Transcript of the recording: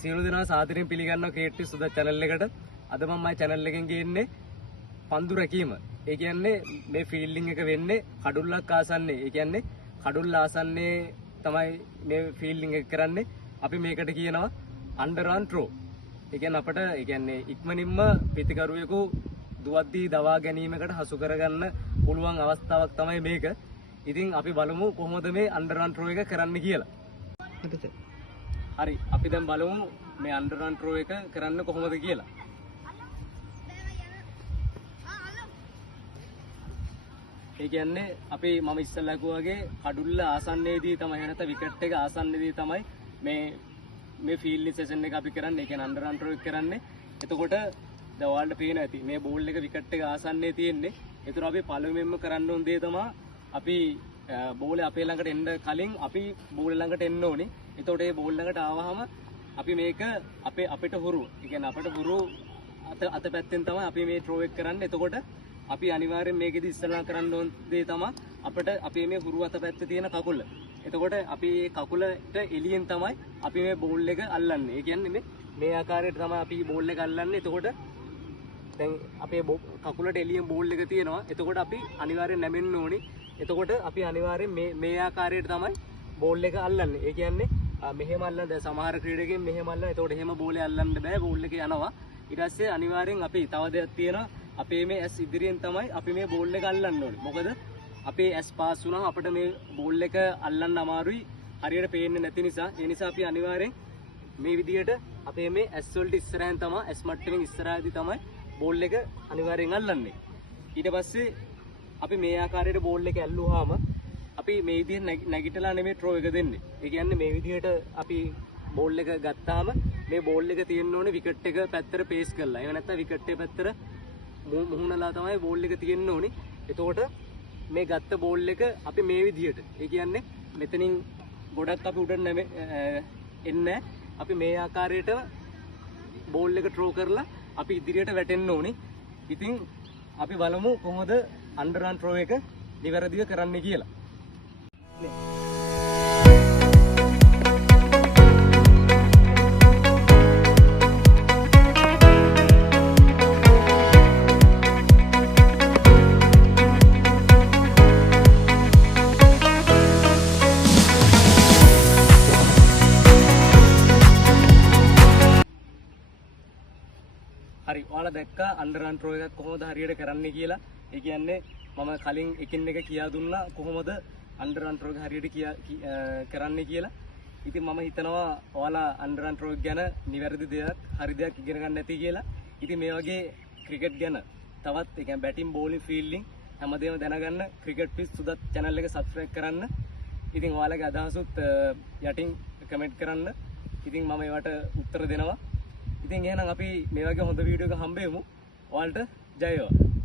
සියලු දෙනා සාදරයෙන් පිළිගන්නවා KT සුදා channel එකට. අද මම මගේ channel එකෙන් ගේන්නේ පන්දු රැකීම. ඒ කියන්නේ මේ ෆීල්ඩින් එක වෙන්නේ කඩුල්ලක් ආසන්නේ. ඒ කියන්නේ කඩුල්ල ආසන්නේ තමයි මේ ෆීල්ඩින් එක කරන්නේ. අපි මේකට කියනවා අන්ඩර් ත්‍රෝ. ඒ කියන්නේ අපිට ඒ කියන්නේ ඉක්මනින්ම පිටිකරුවෙකු දුවද්දී දවා ගැනීමකට හසු කරගන්න පුළුවන් අවස්ථාවක් තමයි මේක. ඉතින් අපි බලමු කොහොමද මේ අන්ඩර් ත්‍රෝ එක කරන්න කියලා. හරි අපි දැන් බලමු මේ අන්ඩර් ත්‍රෝ එක කරන්න කොහොමද කියලා. ඒ කියන්නේ අපි මම ඉස්සෙල්ලා කිව්වාගේ කඩුල්ල ආසන්නයේදී තමයි නැත්නම් විකට් එක ආසන්නයේදී තමයි මේ ෆීල්ඩින් සෙෂන් එක අපි කරන්නේ. ඒ කියන්නේ අන්ඩර් ත්‍රෝ එක කරන්නේ. එතකොට දැන් ඔයාලට පේනවා ඇති මේ බෝල් එක විකට් එක ආසන්නයේ තියෙන්නේ. ඒතර අපි පළවෙනින්ම කරන්න ඕන දේ තමයි අපි බෝලේ අපේ ළඟට එන්න කලින් අපි බෝල් ළඟට එන්න ඕනේ. එතකොට මේ බෝල් ළඟට ආවහම අපි මේක අපිට හුරු. ඒ කියන්නේ අපිට හුරු අත පැත්තෙන් තමයි අපි මේ ත්‍රෝ එක කරන්නේ. එතකොට අපි අනිවාර්යෙන් මේකෙදි ඉස්සලා කරන්න ඕන දේ තමයි අපේ මේ හුරු අත පැත්තේ තියෙන කකුල. එතකොට අපි මේ කකුලට එළියෙන් තමයි අපි මේ බෝල් එක අල්ලන්නේ. ඒ කියන්නේ මේ ආකාරයට තමයි අපි බෝල් එක අල්ලන්නේ. එතකොට දැන් අපේ කකුලට එළියෙන් බෝල් එක තියෙනවා. එතකොට අපි අනිවාර්යෙන් නැමෙන්න ඕනේ. එතකොට අපි අනිවාර්යෙන් මේ ආකාරයට තමයි බෝල් එක අල්ලන්නේ. ඒ කියන්නේ මෙහෙම අල්ලන දැන් සමහර ක්‍රීඩකයන් මෙහෙම අල්ලන. එතකොට එහෙම බෝලේ අල්ලන්න බෑ. බෝල් එක යනවා. ඊට පස්සේ අනිවාර්යෙන් අපි තව දෙයක් තියෙනවා. අපේ මේ ඇස් ඉදිරියෙන් තමයි අපි මේ බෝල් එක අල්ලන්න ඕනේ. මොකද අපේ ඇස් පාස් වුණාම අපිට මේ බෝල් එක අල්ලන්න අමාරුයි. හරියට පේන්නේ නැති නිසා. ඒ නිසා අපි අනිවාර්යෙන් මේ විදිහට අපේ මේ ඇස් වලට ඉස්සරහින් තමයි ඇස් මට්ටමින් ඉස්සරහදී තමයි බෝල් එක අනිවාර්යෙන් අල්ලන්නේ. ඊට පස්සේ අපි මේ ආකාරයට බෝල් එක ඇල්ලුවාම අපි මේ විදිහට නැගිටලා නෙමෙයි ත්‍රෝ එක දෙන්නේ. ඒ කියන්නේ මේ විදිහට අපි බෝල් එක ගත්තාම මේ බෝල් එක තියෙන්න ඕනේ විකට් එක පැත්තට පේස් කරලා. එහෙම නැත්නම් විකට් එක පැත්තට මුහුණලා තමයි බෝල් එක තියෙන්න ඕනේ. එතකොට මේ ගත්ත බෝල් එක අපි මේ විදිහට ඒ කියන්නේ මෙතනින් ගොඩක් අපි උඩට එන්නේ අපි මේ ආකාරයට බෝල් එක ත්‍රෝ කරලා අපි ඉදිරියට වැටෙන්න ඕනේ. ඉතින් අපි බලමු කොහොමද අන්ඩර් ත්‍රෝ එක නිවැරදිව කරන්න කියලා. හරි ඔයාලා දැක්කා අන්ඩර් ත්‍රෝ එකක් කොහොමද හරියට කරන්නේ කියලා. ඒ කියන්නේ මම කලින් එකින් එක කියා දුන්නා කොහොමද අන්ඩර් ත්‍රෝ එක හරියට කරන්නේ කියලා. ඉතින් මම හිතනවා ඔයාලා අන්ඩර් ත්‍රෝ එක ගැන නිවැරදි දෙයක් හරි දෙයක් ඉගෙන ගන්න ඇති කියලා. ඉතින් මේ වගේ ක්‍රිකට් ගැන තවත් ඒ කියන්නේ බැටින් බෝලින් ෆීල්ඩින් හැමදේම දැනගන්න ක්‍රිකට් පිස් සුදත් channel එක subscribe කරන්න. ඉතින් ඔයාලගේ අදහසුත් යටින් කමෙන්ට් කරන්න. ඉතින් මම ඒවට උත්තර දෙනවා. ඉතින් එහෙනම් අපි මේ වගේ හොඳ වීඩියෝ එකක් හම්බෙමු. ඔයාලට ජය වේවා.